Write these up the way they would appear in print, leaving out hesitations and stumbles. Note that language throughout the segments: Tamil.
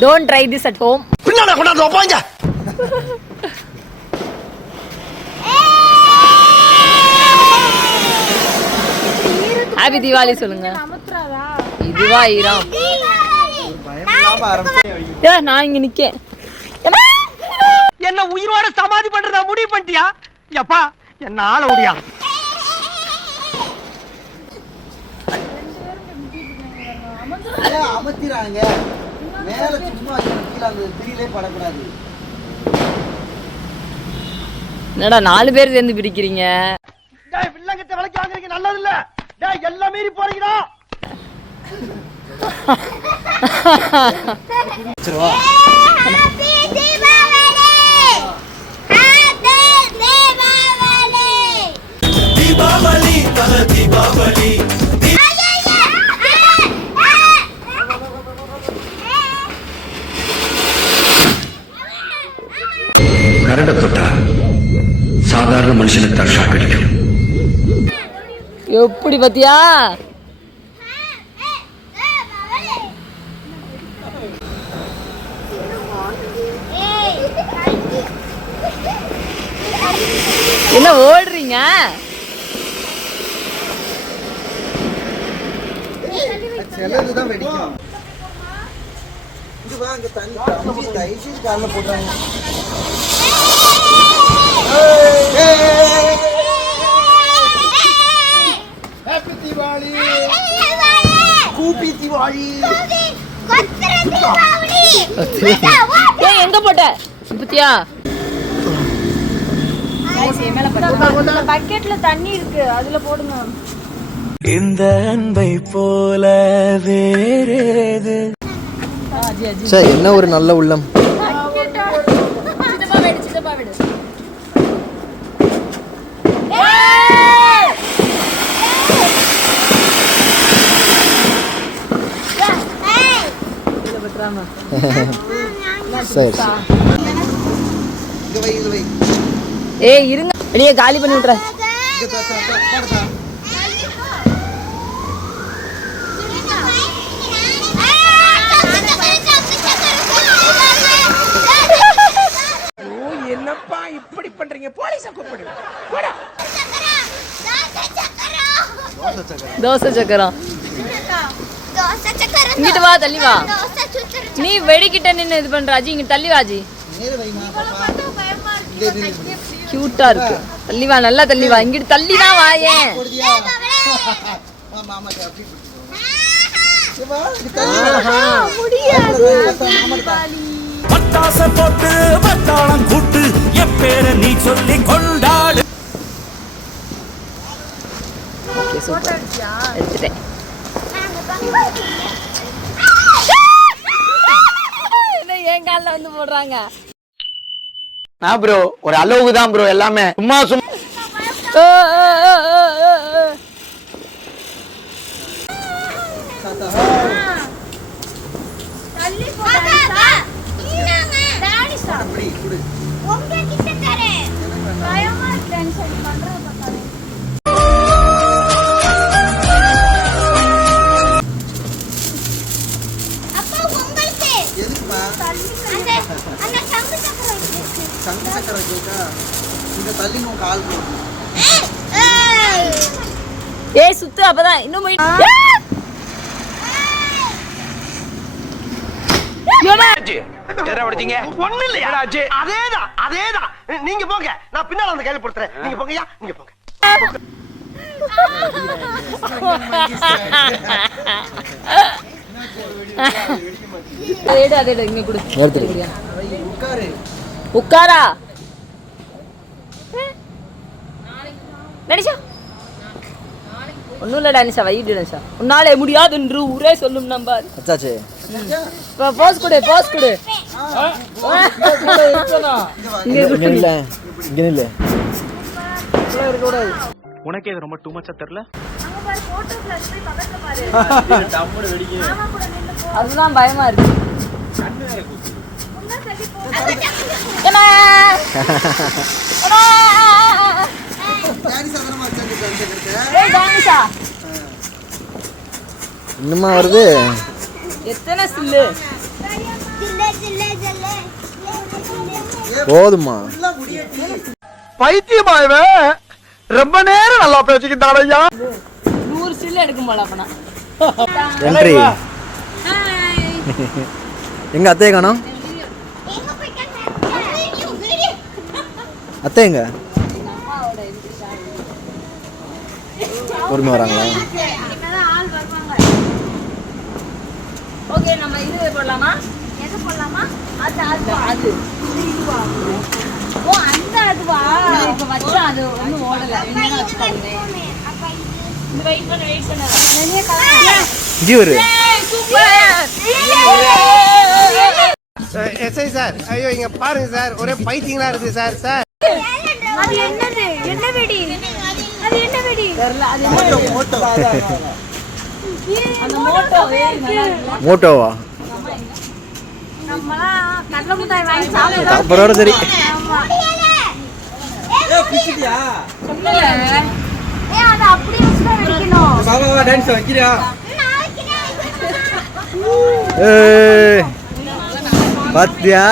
Don't try this at home. பின்னால கொண்டாந்து வைப்பாங்க. ஹாப்பி தீபாவளி சொல்லுங்க. இதுவா ஈரம். நான் இங்க நிக்கேன். என்ன உயிரோட சமாதி பண்றதா முடிவு பண்ணிட்டியா? எப்பா என்ன ஆள முடியா? அமர்த்திராங்க மேல சும்மா கீழே அந்த திரியிலே படக்கூடாது. என்னடா 4 பேர் சேர்ந்து பிரிக்கிறீங்க? டேய் வில்லங்கத்தை விலைக்கு வாங்குறீங்க நல்லது இல்ல. டேய் எல்லாம் மீறி போறீங்கடா. சரிவா. ஹேப்பி தீபாவளி. ஹேப்பி தீபாவளி. தீபாவளி தல தீபாவளி. கரண்ட தொட்டா சாதாரண மனுஷனுக்கு தான் ஷாக் அடிக்கும். எப்படி பாத்தியா? என்ன ஓடுறீங்க? செலவுதான் வெடிக்கும். இங்க வாங்க தண்ணி தைச்சு கால்ல போடுறாங்க. ஹேப்பி தீபாவளி. கூப்பி தீபாவளி. கொத்தர தீபாவளி. ஏய் எங்க போட்ட? பத்தியா? பக்கெட்ல தண்ணி இருக்கு, அதுல போடுங்க. இந்த அன்பை போல வேறேது. சார் என்ன ஒரு நல்ல உள்ளம். சரி ஏய் இருங்க, வெளியே காலி பண்ணி விட்றேன். என்னப்பா இப்படி பண்றீங்க? போலீஸை கூப்பிடுங்க. தோசை சக்கரம். தோசை சக்கரம். இங்கிட்டு வா, தள்ளி வா. தோசை சுத்துற. நீ வெடிக்கிட்ட நின்னு இது பண்ற. அஜி இங்க தள்ளி வாஜி. கியூட்டா இருக்கு. தள்ளி வா, நல்லா தள்ளி வா. இங்கிட்டு தள்ளி தான் வாயேன். பட்டாச போட்டு பட்டாளம் கூட்டு எப்பேர நீ சொல்லி கொண்டாடு. Okay super. எடுத்துட்டேன். என்ன ஏன் கால்ல வந்து போடுறாங்க? நான் ப்ரோ ஒரு அளவுக்கு தான் ப்ரோ எல்லாமே. சும்மா சும்மா தள்ளி போடாதா. இன்னங்க டாடி சாப்பிடு. உங்க கிட்ட தரேன். பயமா டென்ஷன் பண்ற பக்காவே. அப்பா உங்களுக்கு எதுக்குமா? அந்த சங்கு சக்கரம் இருக்கு. சங்கு சக்கரம் கேக்கா இந்த தள்ளி உன் கால் போடு. ஏய் சுத்து அப்பதான் இன்னும் ஒண்ணு இல்லையா? அதேதான் அதேதான். நீங்க போங்க, நான் பின்னால வந்து கையில கொடுத்துறேன். நீங்க போங்கயா, நீங்க போங்க. அதேடா அதேடா இங்க கொடு. எடுத்துறியா? உட்காரு. உட்காரா. நடிச்சா ஒன்னும் இல்ல டானிஷா, வைடு டானிஷா. உன்னாலே முடியாது என்று ஊரே சொல்லும் நம்பார். அச்சாச்சே. போஸ் கொடு, போஸ் கொடு. இங்க இல்ல, இங்க இல்ல. உனக்கு இது ரொம்ப டூ மச்சா தெரியல. அதுதான் பயமா இருக்கு. இன்னுமா வருது? எத்தனை சில்லு? ஜில்லே ஜில்லே ஜில்லே போதுமா? பைத்தியமா இவன் ரொம்ப நேரம் நல்லா பேசிக்கிட்டான் ஐயா. 100 சில்லு எடுக்கும் போல அப்பனா. என்ட்ரி. எங்க அத்தையை காணோம்? எங்க போயிட்டாங்க? வீடியோ அத்தை எங்க? பொறுமை வராங்களா? ஆள் வருவாங்க. ஓகே நம்ம இது போடலாமா? எது போடலாமா? அது ஓ அந்த அதுவா? இப்ப வச்சா அது ஒண்ணும் ஓடல. என்ன வச்சுப்பாங்க? அப்பா இது இந்த வெயிட் பண்ண. நிறைய கலர். இங்க ஒரு எஸ்ஐ சார், ஐயோ இங்க பாருங்க சார், ஒரே பைத்தியங்களா இருக்கு சார். சார் அது என்னது? என்ன வெடி? அது என்ன வெடி? தெரியல. அது என்ன? அந்த மோட்டோ வேறு நல்லா இருக்குல்ல? மோட்டோவா? நம்மலாம் கடலை மிட்டாய் வாங்கி சாப்பிடுறோம். சாப்பிட்றோட சரி. சொல்லல. அது அப்படியே வச்சுதான் வெடிக்கணும். ஏய், பாத்தியா?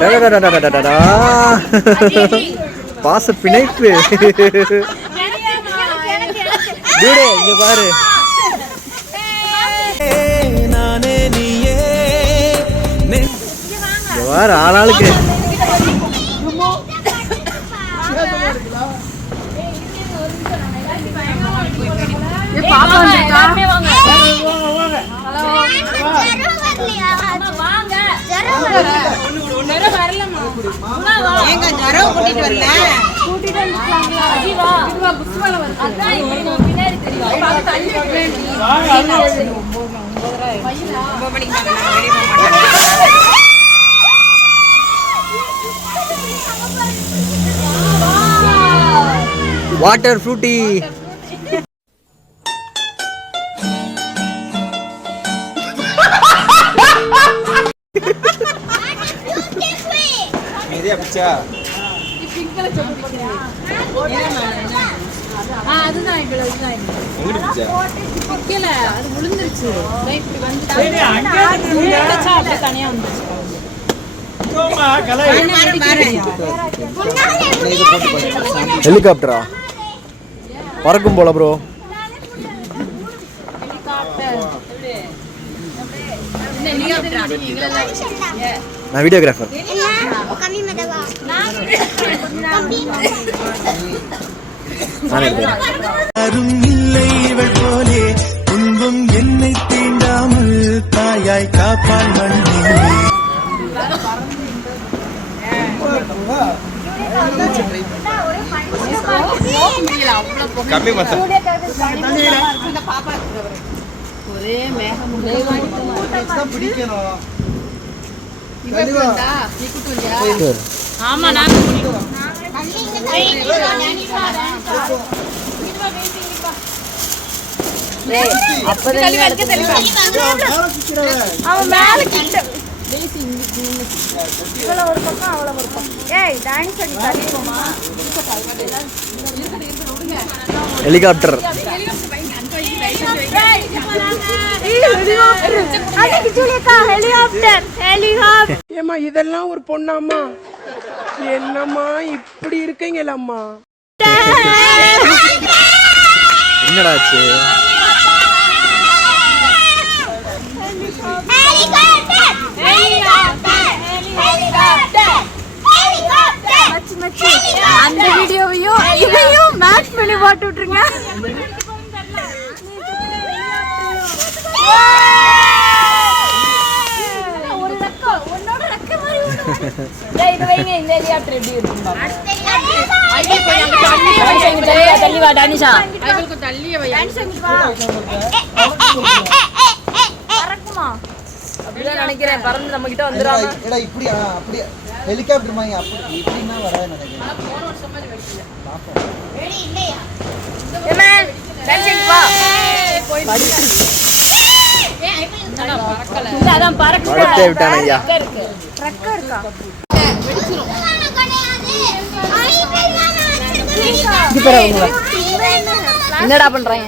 டடடடடடடடா. பாச பிணைப்பு. டேய், இங்க பாரு. நானே நீயே இங்க பாரு ஆளாளுக்கு. பாப்பா எல்லாரும் வாங்க. வாங்க. ஜரம் வரலமா. ஏங்க ஜரம் கூட்டிட்டு வரல. கூட்டிட்டு வந்துட்டாங்க. அதிவா. இதுவா புஷ்வால வந்து. அதான் இப்போ பின்னாடி தெரியும். பாக்க தள்ளி வேண்டி. Water Frooti. இதே பிச்சா. அதுதான் இதுல இதுதான் எங்க பிச்சா? கீழ அது விழுந்துருச்சு. இப்படி வந்து விழுந்துச்சா அப்படியே தனியா வந்துருச்சு. ஹெலிகாப்டரா? பறக்கும் போல ப்ரோ. நான் வீடியோகிராஃபர். கம்மி மதவா நான் எடுக்கிறேன். யாரும் இல்லை இவள் போலே துன்பம் என்னை தீண்டாமல் தாயாய் காப்பான் மண்ணிலே. கம்மி மத்த. ஒரே மேகம் பிடிக்கணும். ஆமா நான் அவன் மேல கிட்ட இவ்வளவு ஒரு பக்கம் அவ்வளவு ஒரு பக்கம். ஏய் டான்ஸ் அடி தள்ளிப்போமா? ஹெலிகாப்டர். ஏமா இதெல்லாம் ஒரு பொண்ணாம்மா? என்னம்மா இப்படி இருக்கீங்களம்மா? என்னடா ஆச்சு? அந்த வீடியோவையும் இதையும் மேட்ச் பண்ணி போட்டு விட்டுருங்க. ஒரு ரெக்க உன்னோட ரெக்க மாதிரி இது வைங்க. இந்த ஹெலிகாப்டர் எப்படி இருக்கும் பாருங்க. தள்ளி வா டானிஷா. பறக்குமா? அப்படிதான் நினைக்கிறேன். பறந்து நம்ம கிட்ட வந்துடாம. ஏடா இப்படி அப்படியே ஹெலிகாப்டர் மாதிரி அப்படி இப்படின்னா வராது நினைக்கிறேன். ஏமா டான்ஸ் வா. போய் இல்ல அதான் பறக்க வளர்த்தே விட்டான் ஐயா. இருக்கு. என்னடா பண்றாங்க?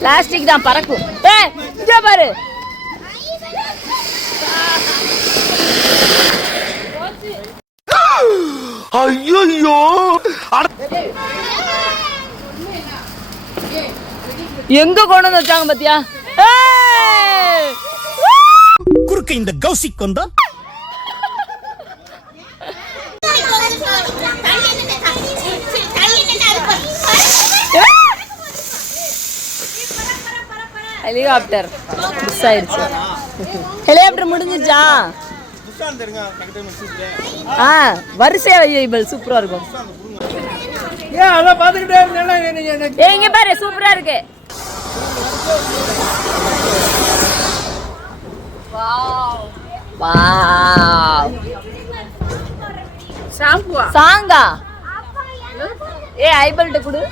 பிளாஸ்டிக் தான் பறக்கும். ஏய் இங்க பாரு. ஐயோ எங்க கொண்டு வந்து வச்சாங்க பாத்தியா? குறுக்க இந்த கௌசிக் வந்தா ஹெலிகாப்டர் மிஸ் ஆயிடுச்சு. ஹெலிகாப்டர் முடிஞ்சிச்சா? வரிசையா வைபிள் சூப்பரா இருக்கும். ஏன் அத பாத்துக்கிட்டே இருந்தேன்னா ஏய் இங்க பாரு சூப்பரா இருக்கு. Wow wow. ஷாம்புவா? சாங்கா? ஏய் ஐபிள்ட்ட குடு.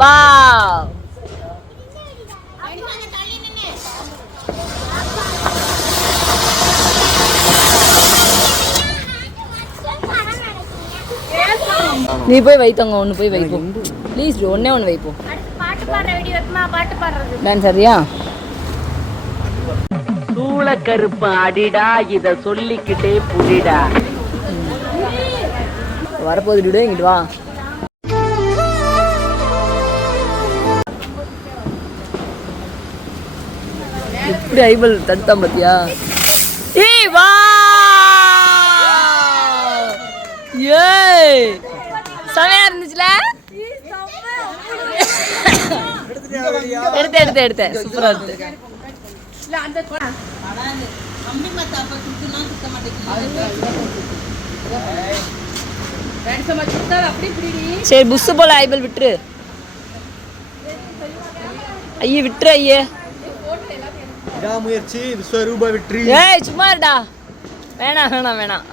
வாவ். நீ போய் வைத்தங்க ஒன்று போய் வைப்போம் ப்ளீஸ் ஒன்னே ஒன்று வைப்போம். பாட்டு பாடுற வீடியோ வைக்குமா? பாட்டு பாடுறது நான் சரியா? சூள கருப்பு அடிடா இத சொல்லிக்கிட்டே புடிடா. வரப்போது விடு இங்கிட்டு வா. எப்படி ஐபிள் தடுத்தான் பாத்தியா? ஏய் வா. ஏய் செமையா இருந்துச்சுல? எடுத்தேன் சூப்பரா இருக்கு. சரி புஸ் போல ஐபிள் விட்டுரு. ஐயே விட்டுரு ஐயே. முயற்சி விஸ்வரூப வெற்றி. ஏய் சும்மா இருடா. வேணாம்.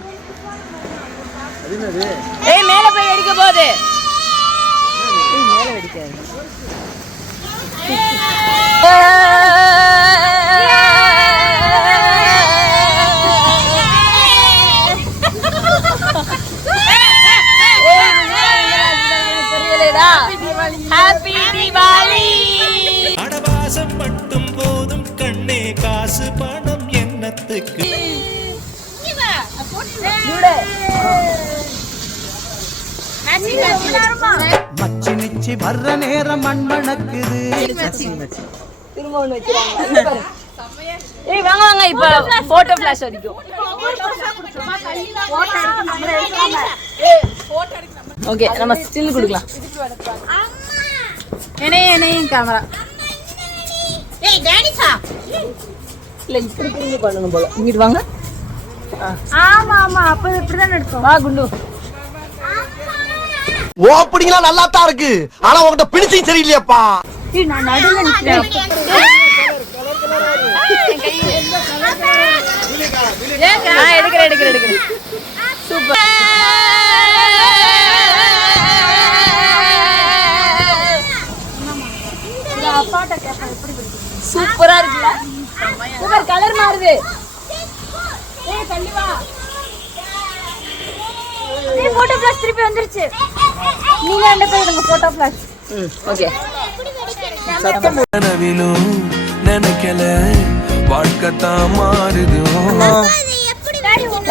ஏய் மேல போய் வெடிக்க போகுது. ஏய் மேல வெடிக்காது. ஹாப்பி தீபாவளி. அடவாசம் மட்டும் போதும் கண்ணே காசு பணம் என்னத்துக்கு. மச்சி நிச்சி வர்ற நேரம் மண்மணக்குது. திரும்ப ஒண்ணு வைக்கிறாங்க. ஏய் வாங்க இப்ப போட்டோ ஃபிளாஷ் அடிக்கும். ஓகே நம்ம ஸ்டில் கொடுக்கலாம். என்னையும் கேமரா. ஏய் டானிஷா இல்ல இப்படி திரும்பி பண்ணணும் போல. இங்கிட்டு வாங்க. ஆமா அப்ப இப்படிதான் எடுக்கும். வா குண்டு. ஓப்பனிங்களா நல்லா தான் இருக்கு, ஆனா உங்ககிட்ட பிடிச்சும் சரியில்லையாப்பா. நான் நடுவுல நிக்கிறேன். எடுக்கிறேன். சூப்பர். சூப்பரா இருக்குல்ல? சூப்பர் கலர் மாறுது. ஏய் தள்ளி வா. ஏய் போட்டோ ஃபிளாஷ் திருப்பி வந்துருச்சு. நீங்க ரெண்டு பேரும் எடுங்க போட்டோ ஃபிளாஷ். ஓகே. கனவிலும் நினைக்கல வாழ்க்கை தான் மாறுது.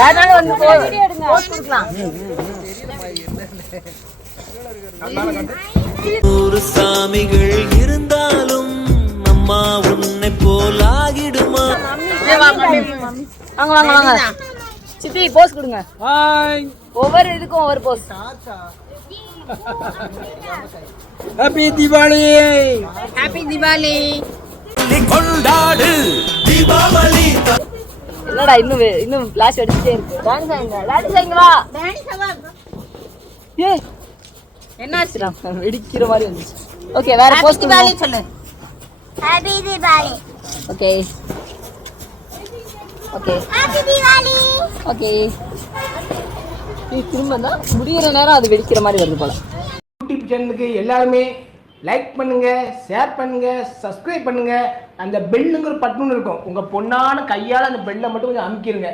யாராலும் வந்து போஸ்ட் கொடுக்கலாம். ஒரு சாமிகள் இருந்தாலும் அம்மா உன்னை போலாகிடுமா. வாங்க சித்தி போஸ்ட் கொடுங்க. ஒவ்வொரு இதுக்கும் ஒவ்வொரு போஸ்ட். ஹாப்பி தீபாவளி. கொண்டாடு தீபாவளி. என்னடா இன்னும் ஃபிளாஷ் அடிச்சிட்டே இருக்கு. டான்ஸ் ஆங்க வா. ஏய் என்னாச்சுடா வெடிக்கிற மாதிரி வந்துச்சு. ஓகே வேற போஸ்ட் தீபாவளி சொல்லு. Happy Deepavali. Okay happy Deepavali. Okay திரும்ப தான் முடியிற நேரம் அது வெடிக்கிற மாதிரி வருது போல. யூடியூப் சேனலுக்கு எல்லாருமே லைக் பண்ணுங்க, ஷேர் பண்ணுங்க, சப்ஸ்கிரைப் பண்ணுங்க. அந்த பெல்லுங்கிற பட்டன் இருக்கும், உங்க பொண்ணான கையால் அந்த பெல்லை மட்டும் கொஞ்சம் அமுக்கிடுங்க.